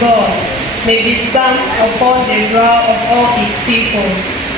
gods may be stamped upon the brow of all its peoples.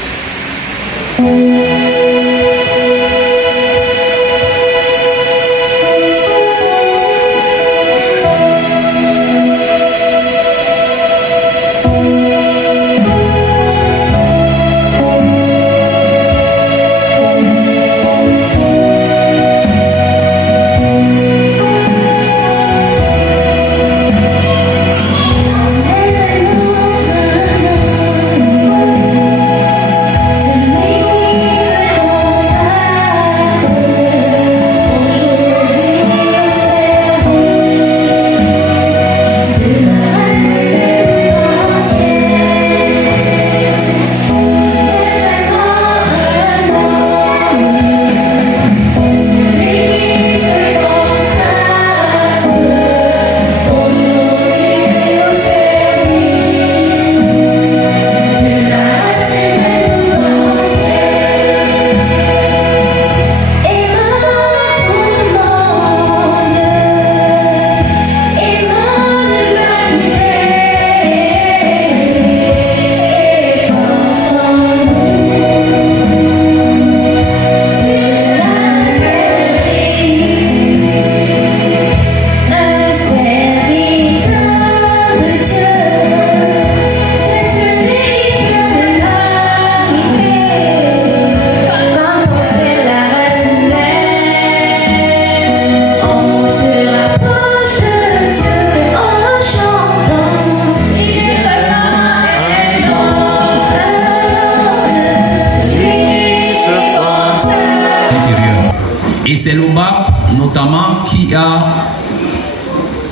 Et c'est le pape notamment qui a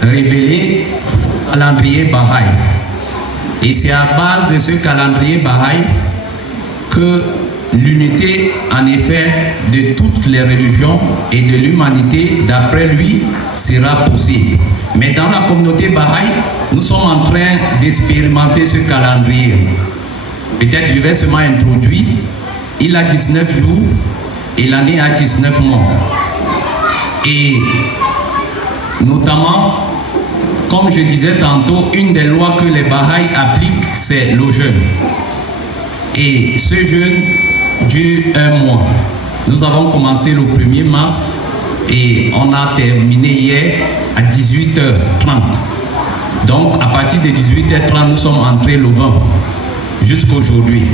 révélé le calendrier Baha'i. Et c'est à base de ce calendrier Baha'i que l'unité en effet de toutes les religions et de l'humanité d'après lui sera possible. Mais dans la communauté Baha'i, nous sommes en train d'expérimenter ce calendrier. Peut-être je vais seulement introduire. Il a 19 jours et l'année a 19 mois. Et notamment, comme je disais tantôt, une des lois que les Baha'i appliquent, c'est le jeûne. Et ce jeûne dure un mois. Nous avons commencé le 1er mars et on a terminé hier à 18h30. Donc à partir de 18h30, nous sommes entrés le 20 jusqu'à aujourd'hui.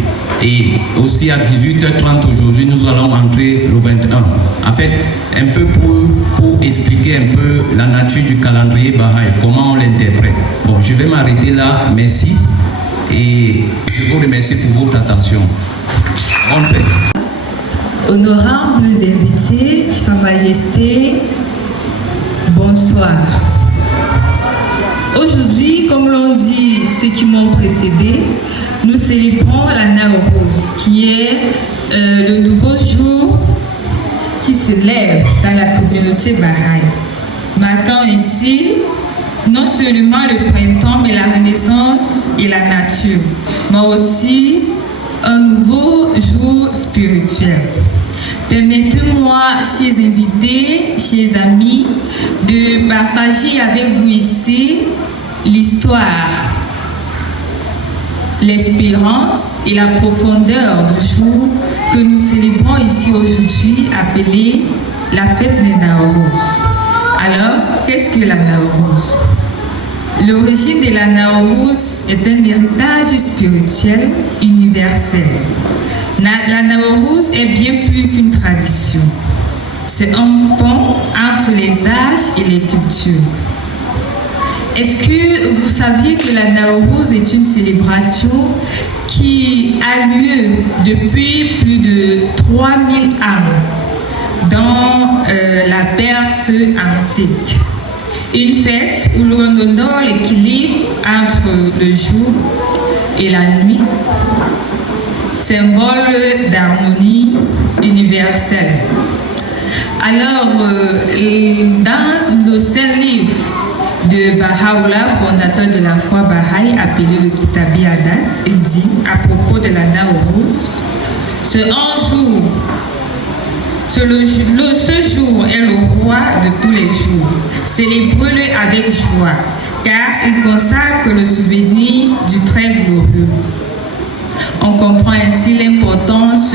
Et aussi à 18h30 aujourd'hui, nous allons entrer le 21. En fait, un peu pour expliquer un peu la nature du calendrier Baha'i, comment on l'interprète. Bon, je vais m'arrêter là. Merci. Et je vous remercie pour votre attention. Bonne fête. Honorables invités, Sa Majesté, bonsoir. Aujourd'hui, comme l'ont dit ceux qui m'ont précédé, nous célébrons la Nowruz, qui est le nouveau jour qui se lève dans la communauté Baha'i, marquant ainsi non seulement le printemps, mais la renaissance et la nature, mais aussi un nouveau jour spirituel. Permettez-moi, chers invités, chers amis, de partager avec vous ici l'histoire, l'espérance et la profondeur du jour que nous célébrons ici aujourd'hui, appelé la fête des Nowruz. Alors, qu'est-ce que la Nowruz? L'origine de la Nowruz est un héritage spirituel universel. La Nowruz est bien plus qu'une tradition. C'est un pont entre les âges et les cultures. Est-ce que vous saviez que la Nowruz est une célébration qui a lieu depuis plus de 3000 ans dans la Perse antique? Une fête où l'on honore l'équilibre entre le jour et la nuit, symbole d'harmonie universelle. Alors, dans le saint livre de Baha'u'llah, fondateur de la foi Baha'i, appelé le Kitabi Hadas, il dit à propos de la Nowruz, ce un jour Ce jour est le roi de tous les jours. Célébrez-le avec joie, car il consacre le souvenir du très glorieux. On comprend ainsi l'importance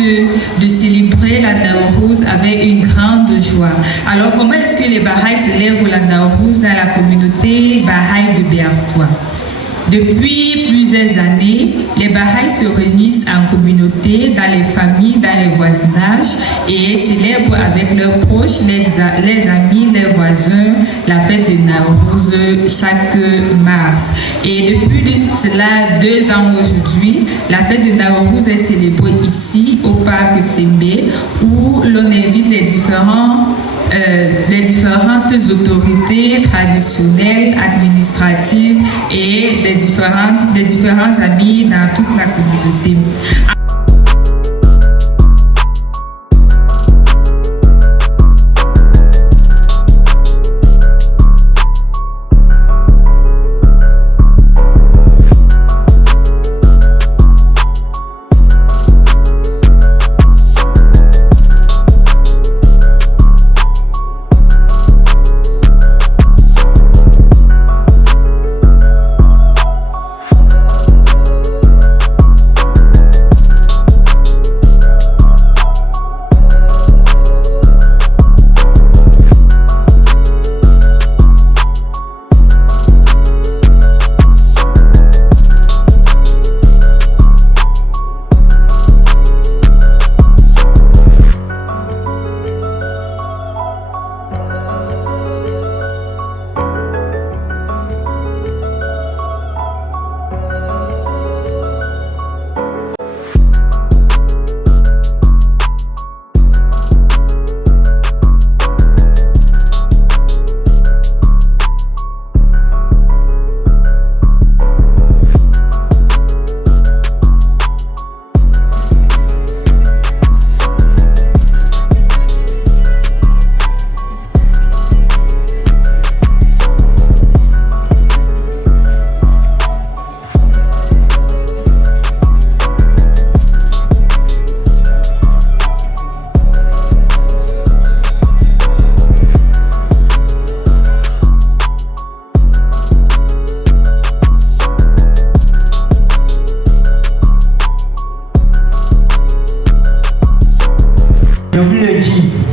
de célébrer la Nowruz avec une grande joie. Alors, comment est-ce que les Baha'is célèbrent la Nowruz dans la communauté Baha'i de Béartois? Depuis plusieurs années, les Baha'is se réunissent en communauté, dans les familles, dans les voisinages et célèbrent avec leurs proches, les amis, les voisins, la fête de Nowruz chaque mars. Et depuis cela 2 ans aujourd'hui, la fête de Nowruz est célébrée ici au parc Sembe où l'on invite les différentes autorités traditionnelles, administratives et des différents amis dans toute la communauté.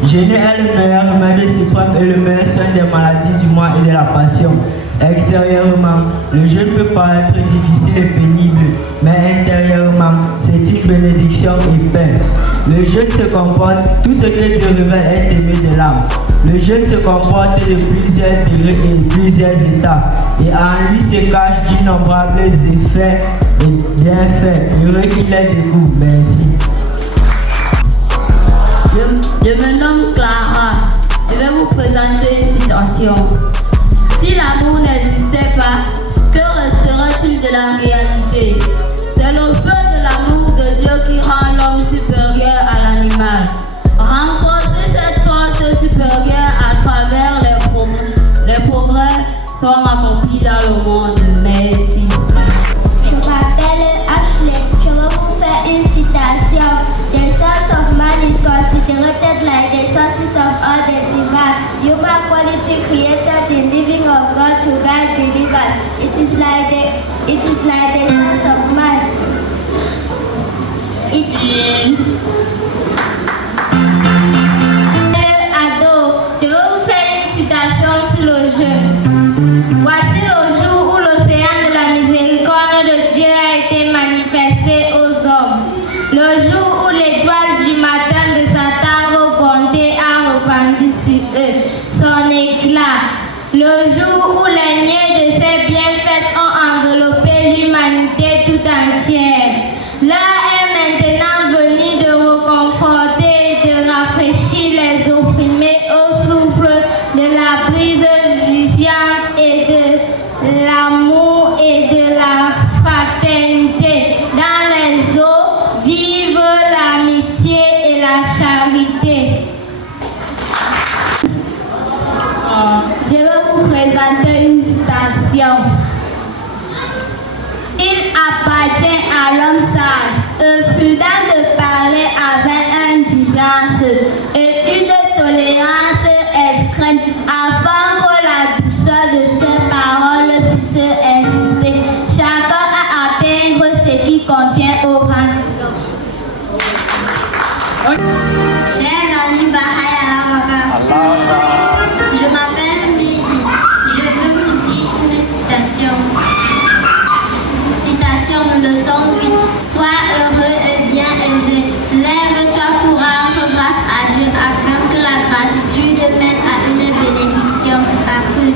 Jeûner est le meilleur remède suprême et le meilleur soin des maladies du mois et de la passion. Extérieurement, le jeûne peut paraître difficile et pénible, mais intérieurement, c'est une bénédiction et paix. Le jeûne se comporte, tout ce que Dieu révèle est aimé de l'âme. Le jeûne se comporte de plusieurs degrés et plusieurs étapes, et en lui se cachent d'innombrables effets et bienfaits. Heureux qu'il est debout. Merci. Je me nomme Clara. Je vais vous présenter une situation. Si l'amour n'existait pas, que resterait-il de la réalité? C'est le feu de l'amour de Dieu qui rend l'homme supérieur à l'animal. Renforcer cette force supérieure à travers les progrès sont accomplis dans le monde. Merci. Je m'appelle Ashley. Je vais vous faire une citation. The source of man is considered like the sources of all the divine. Human quality created the living of God to guide believers. It is like the source of man. Ado, je vais vous faire une citation sur le jeûne. Voici le jour où l'océan de la miséricorde de Dieu a été manifesté aux hommes. Le jour où l'étoile du matin de sa tendre bonté a répandu sur eux son éclat. Le jour où les liens de ses bienfaits ont enveloppé l'humanité tout entière. L'heure est maintenant venue de reconforter et de rafraîchir les opprimés au souffle de la brise vivifiante et de l'amour et de la fraternité. Dans les eaux, vive l'amitié et la charité. Je vais vous présenter une citation. Il appartient à l'homme sage et prudent de parler avec indigence et Chers amis Baha'i Allah, je m'appelle Midi. Je veux vous dire une citation. Citation leçon 8. Sois heureux et bien aisé. Lève-toi pour rendre grâce à Dieu afin que la gratitude mène à une bénédiction accrue.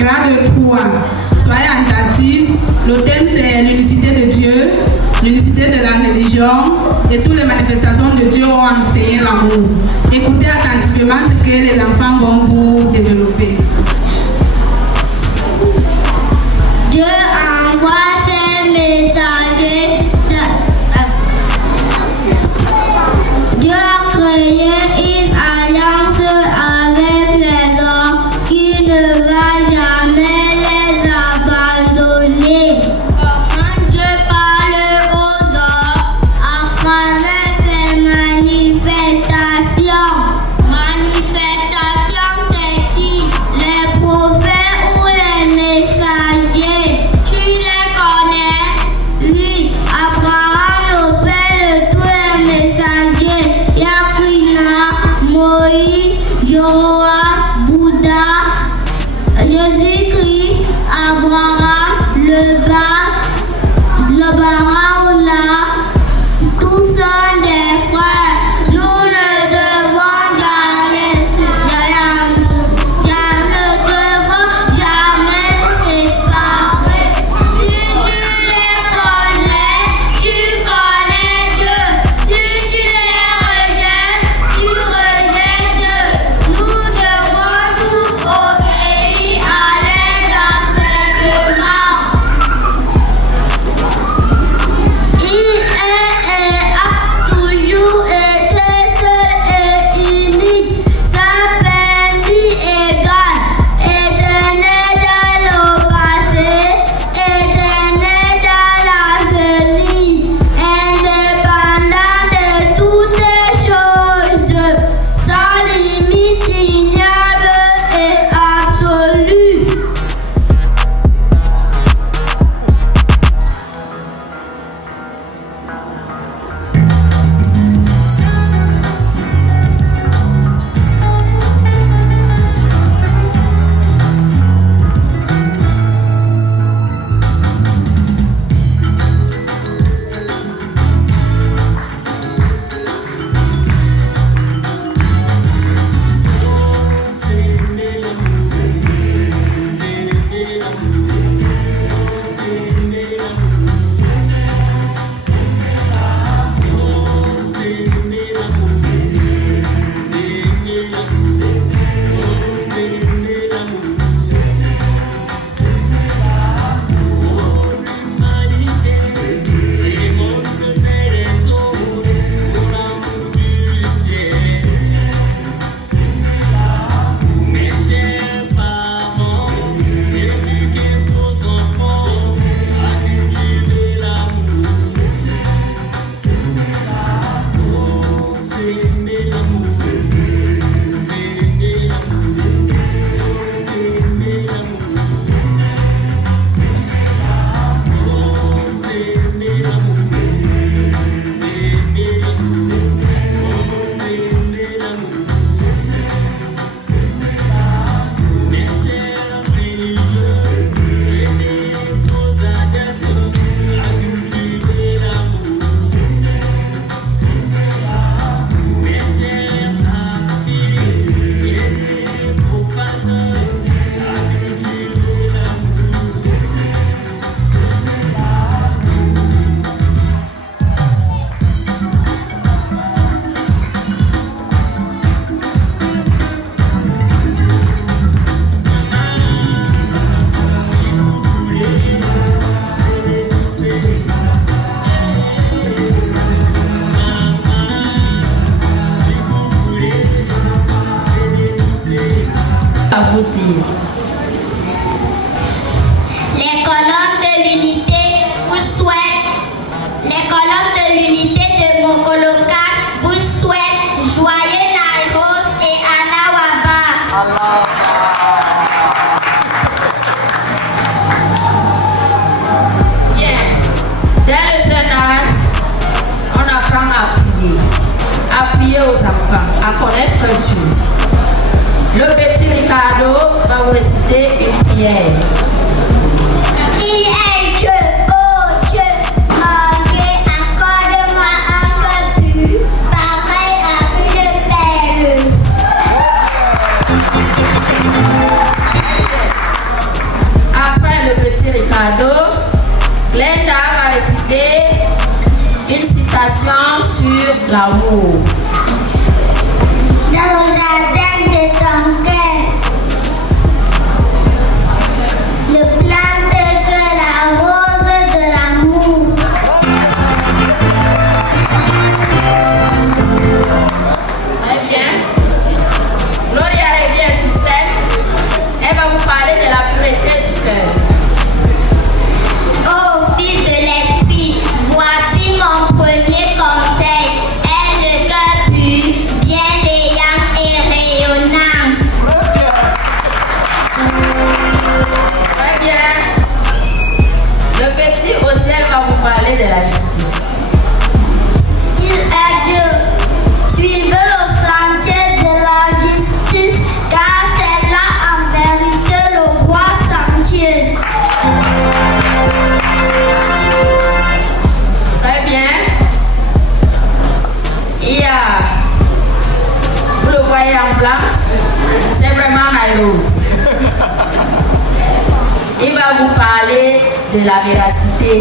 grade 3. Soyez attentifs. Le thème, c'est l'unicité de Dieu, l'unicité de la religion, et toutes les manifestations de Dieu ont enseigné l'amour. Écoutez attentivement ce que les enfants vont vous développer. Dieu envoie ses messagers. Dieu a créé une alliance avec les hommes qui ne va jamais les abandonner. Comment Dieu parle aux hommes à travers ses manifestations. Manifestations, c'est qui? Les aventure. Le petit Ricardo va vous réciter une prière. Il est Dieu, oh Dieu, mon Dieu, accorde-moi encore plus, pareil à une perle. Après le petit Ricardo, Glenda va réciter une citation sur l'amour. Dans le jardin de ton cœur, ne plante que la rose de l'amour. Très bien. Gloria revient sur scène. Elle va vous parler de la pureté du cœur. Ô fils de l'esprit, voici mon premier conseil. Aie le cœur pur, bienveillant et rayonnant. Très bien. Le petit Osiel va vous parler de la justice. Il est Dieu. Suivez le sentier de la justice, car c'est là en vérité le droit sentier. Très bien. Il y a, vous le voyez en blanc, c'est vraiment Nairos. Il va vous parler de la véracité.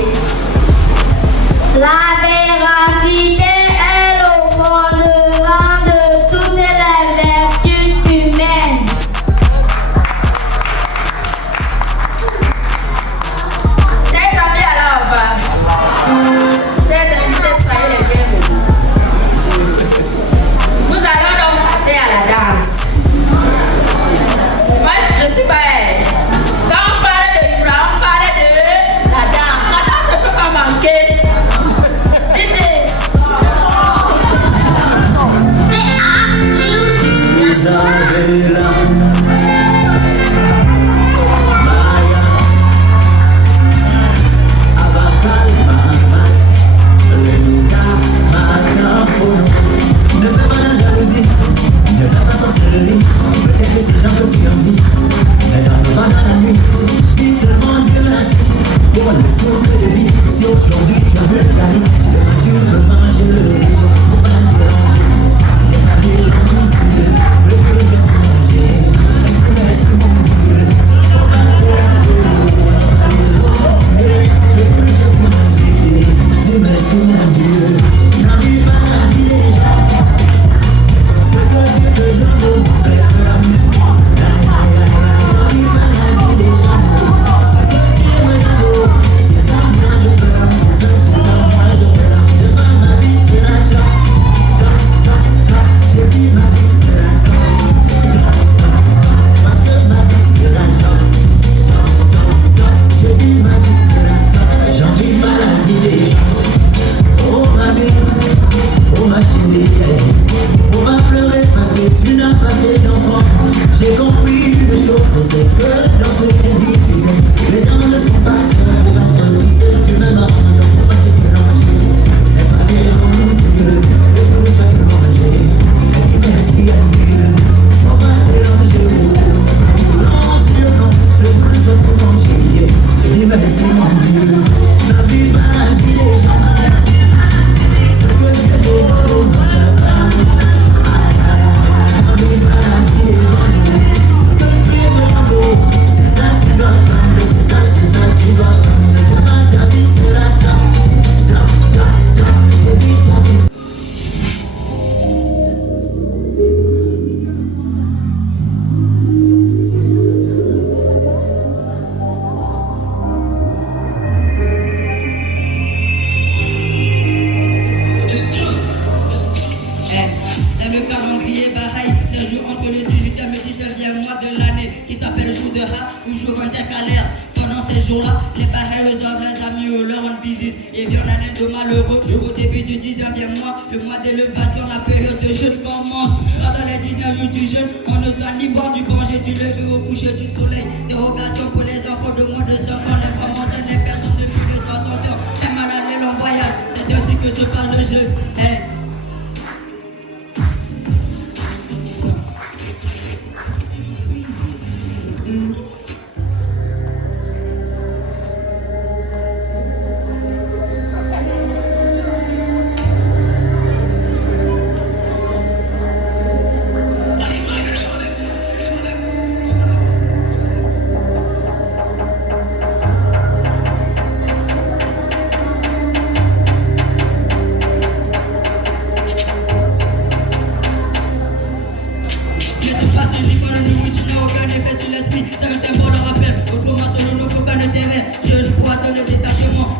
La véracité est le fondement de toutes les vertus humaines. Chers amis à l'œuvre, chers invités, soyez les bienvenus. Nous allons donc passer à la danse. Moi, je suis pas elle. Quand on parle de Ibra, on parle de la danse. La danse ne peut pas manquer. Didier. Isabella, Maya, Abacalma, Lenuka, Matafono. Ne fais pas la jalousie, ne fais pas sorcellerie. Peut-être que ces gens que tu envies, mais dans le pas dans la nuit. Dis seulement Dieu merci pour le souffle de vie. Si aujourd'hui tu as vu le gagner, demain tu peux manger le riz. Faut pas mélanger, il y a la vie, le jour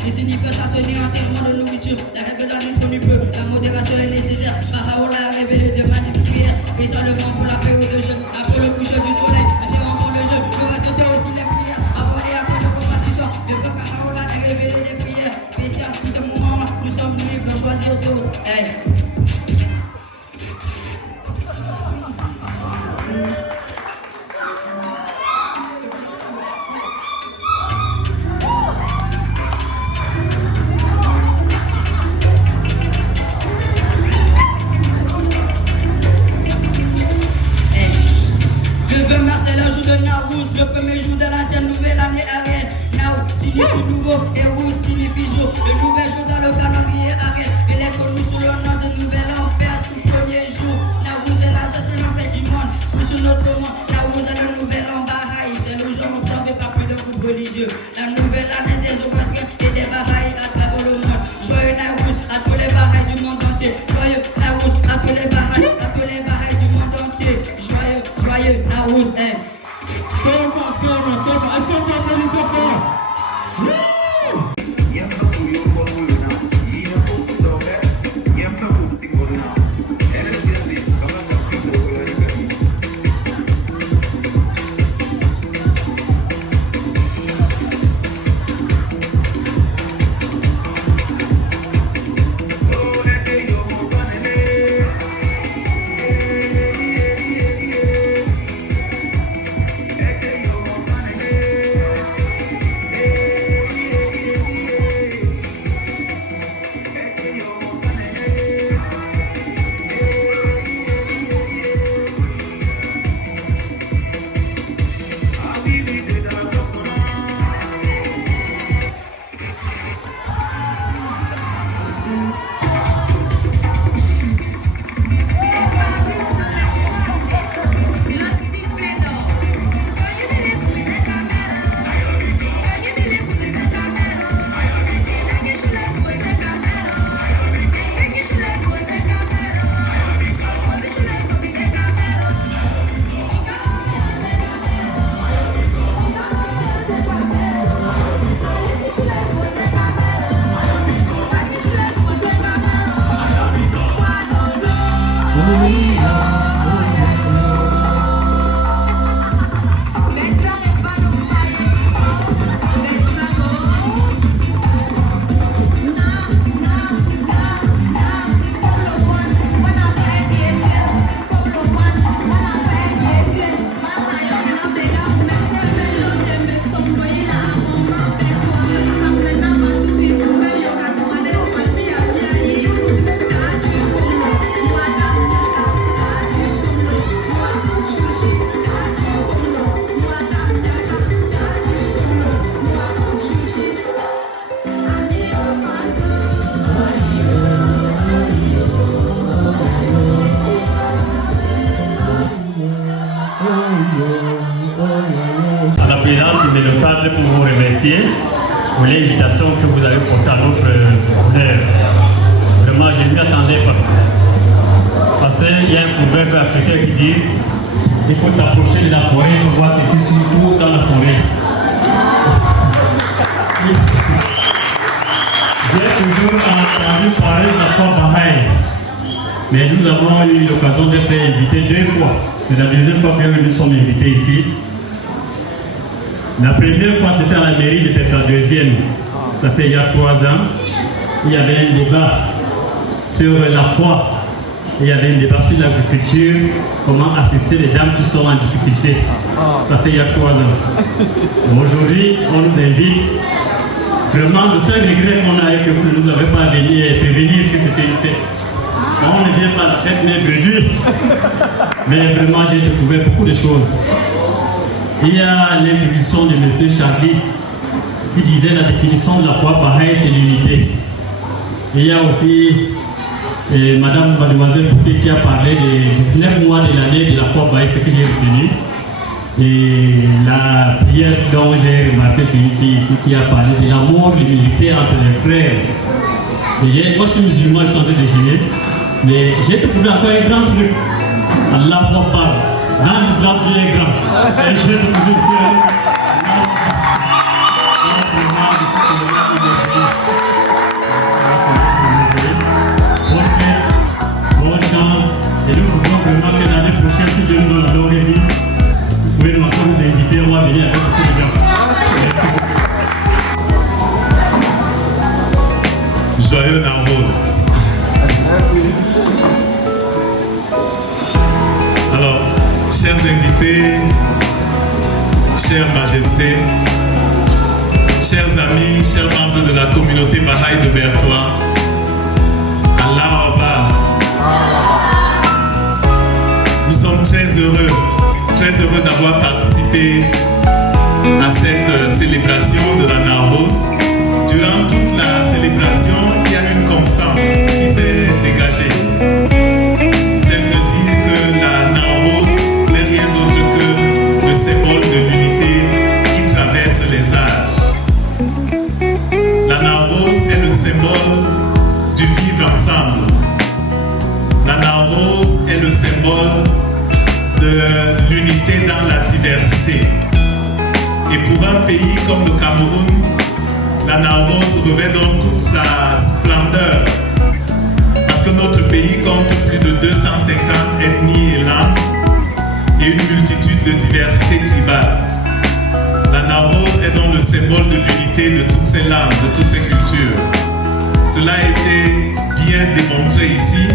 Les univers s'abstenir entièrement de nourriture. La règle d'en introduit peu. La modération est nécessaire. Bahá'u'lláh a révélé de magnifiques prières. Et seulement pour la période de jeûne. Après le coucher du soleil, interrompons le jeûne. Le reste aussi les prières. Avant et après le combat du soir. Le peuple Bahá'u'lláh a révélé des prières spéciales. Pour ce moment-là, nous sommes libres de choisir tout. Hey. Le premier jour de l'ancienne nouvelle année arienne. Now signifie nouveau et Rouge signifie jour. Le nouvel jour dans le calendrier arienne. Il est connu sous le nom de nouvel enfer sous le premier jour. Nowruz est la septième fête du monde. Ou sous notre monde, Nowruz est le nouvel an Baha'i. C'est le jour observé par plus de groupes religieux. La nouvelle année des Zoroastriens et des Baha'i à travers le monde. Joyeux Nowruz à tous les Baha'i du monde entier. Joyeux Nowruz à tous les Baha'i du monde entier. Joyeux Nowruz. Est-ce qu'on peut applaudir très fort? Pour vous remercier pour l'invitation que vous avez portée à notre honneur. Vraiment, je ne m'y attendais pas. Parce qu'il y a un proverbe africain qui dit il faut t'approcher de la forêt pour voir ce qui se trouve dans la forêt. J'ai toujours entendu parler de la foi Baha'i, mais nous avons eu l'occasion d'être invités 2 fois. C'est la deuxième fois que nous sommes invités ici. La première fois, c'était à la mairie de Pétra, deuxième. Ça fait il y a 3 ans. Il y avait un débat sur la foi. Il y avait un débat sur l'agriculture, comment assister les dames qui sont en difficulté. Ça fait il y a 3 ans. Aujourd'hui, on nous invite. Vraiment, le seul regret qu'on a est que vous ne nous avez pas prévenir que c'était une fête. On ne vient pas à la fête, mais réduit. Mais vraiment, j'ai découvert beaucoup de choses. Il y a l'introduction de M. Charlie qui disait la définition de la foi Baha'i, c'est l'unité. Il y a aussi Mademoiselle Poupée qui a parlé des 19 mois de l'année de la foi Baha'i, ce que j'ai retenu. Et la prière dont j'ai remarqué chez une fille ici qui a parlé de l'amour, l'humilité entre les frères. Et moi je suis musulman, je suis en train de déjeuner, mais j'ai trouvé encore un grand truc. Allah Akbar. Dans l'islam, Dieu est grand. Et j'ai trouvé ça. Joyeux Narros. Alors, chers invités, chères majestés, chers amis, chers membres de la communauté Baha'i de Bertois, Allah Akbar. Nous sommes très heureux d'avoir participé à cette célébration de la Narros. Durant toute la célébration, il y a une constance qui s'est dégagée. Celle de dire que la Narros n'est rien d'autre que le symbole de l'unité qui traverse les âges. La Narros est le symbole du vivre ensemble. La Narros est le symbole de l'unité dans la diversité. Et pour un pays comme le Cameroun, la Narros revêt donc toute sa splendeur. Parce que notre pays compte plus de 250 ethnies et langues et une multitude de diversités tribales. La Narros est donc le symbole de l'unité de toutes ces langues, de toutes ces cultures. Cela a été bien démontré ici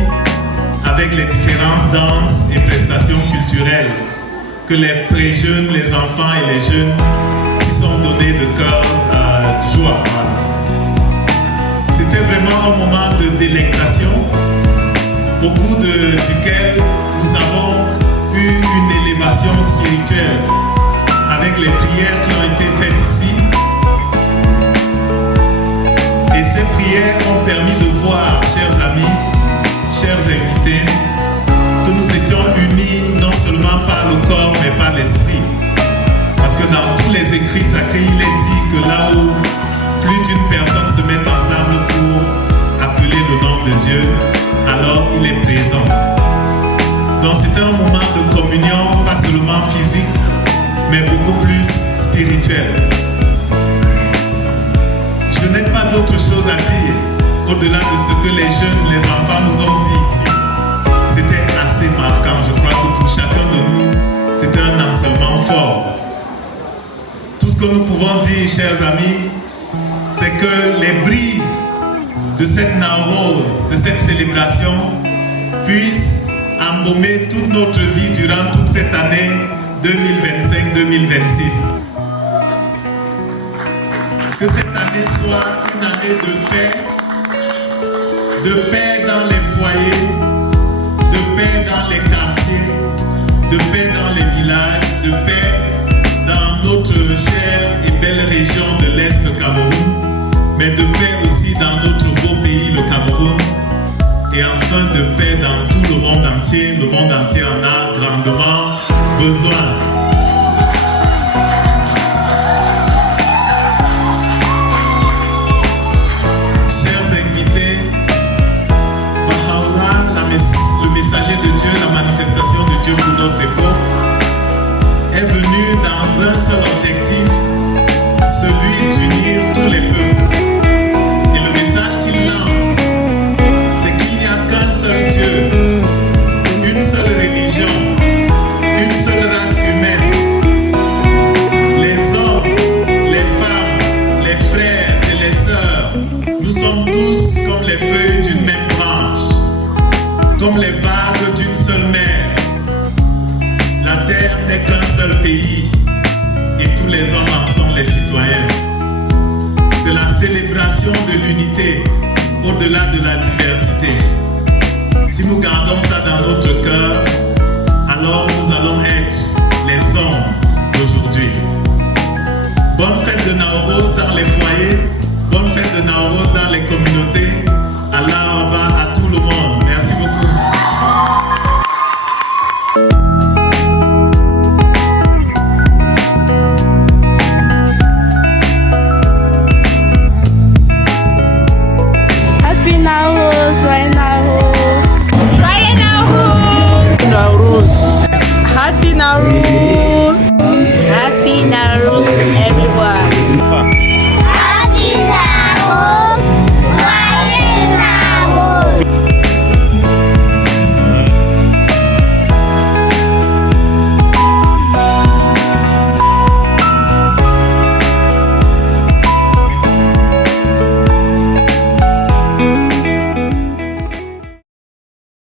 avec les différentes danses et prestations culturelles que les très-jeunes, les enfants et les jeunes s'y sont donnés de cœur joie. C'était vraiment un moment de délectation au cours duquel nous avons eu une élévation spirituelle avec les prières qui ont été faites ici. Et ces prières ont permis de voir, chers amis, chers invités, que nous étions unis non seulement par le corps mais par l'esprit. Parce que dans tous les écrits sacrés, il est dit que là où plus d'une personne se met ensemble pour appeler le nom de Dieu, alors il est présent. Donc c'était un moment de communion, pas seulement physique, mais beaucoup plus spirituel. Je n'ai pas d'autre chose à dire au-delà de ce que les jeunes, les enfants nous ont dit ici. C'était assez marquant. Je crois que pour chacun de nous, c'était un enseignement fort. Tout ce que nous pouvons dire, chers amis, c'est que les brises de cette Narros, de cette célébration, puissent embaumer toute notre vie durant toute cette année 2025-2026. Que cette année soit une année de paix dans les foyers, de paix dans les quartiers, de paix dans les villages, de paix dans notre chère et belle région de l'Est Cameroun, mais de paix aussi dans notre beau pays, le Cameroun, et enfin de paix dans tout le monde entier. Le monde entier en a grandement besoin. Chers invités, Baha'u'llah, le messager de Dieu, la manifestation de Dieu pour notre époque, est venu dans un seul objectif, celui d'unir tous les peuples. Et le message qu'il lance, c'est qu'il n'y a qu'un seul Dieu, une seule religion, une seule race humaine. Les hommes, les femmes, les frères et les sœurs, nous sommes tous comme les feuilles d'une même branche, comme les vagues d'une seule mer. La terre n'est qu'un seul pays et tous les hommes en sont les citoyens. C'est la célébration de l'unité au-delà de la diversité. Si nous gardons ça dans notre cœur, alors nous allons être les hommes d'aujourd'hui. Bonne fête de Narros dans les foyers, bonne fête de Narros dans les communautés. Allah Akbar à tout le monde. Merci beaucoup. Happy Narros, joyeux Narros. Joyeux Narros. Narros. Happy Narros. Happy Narros, everyone.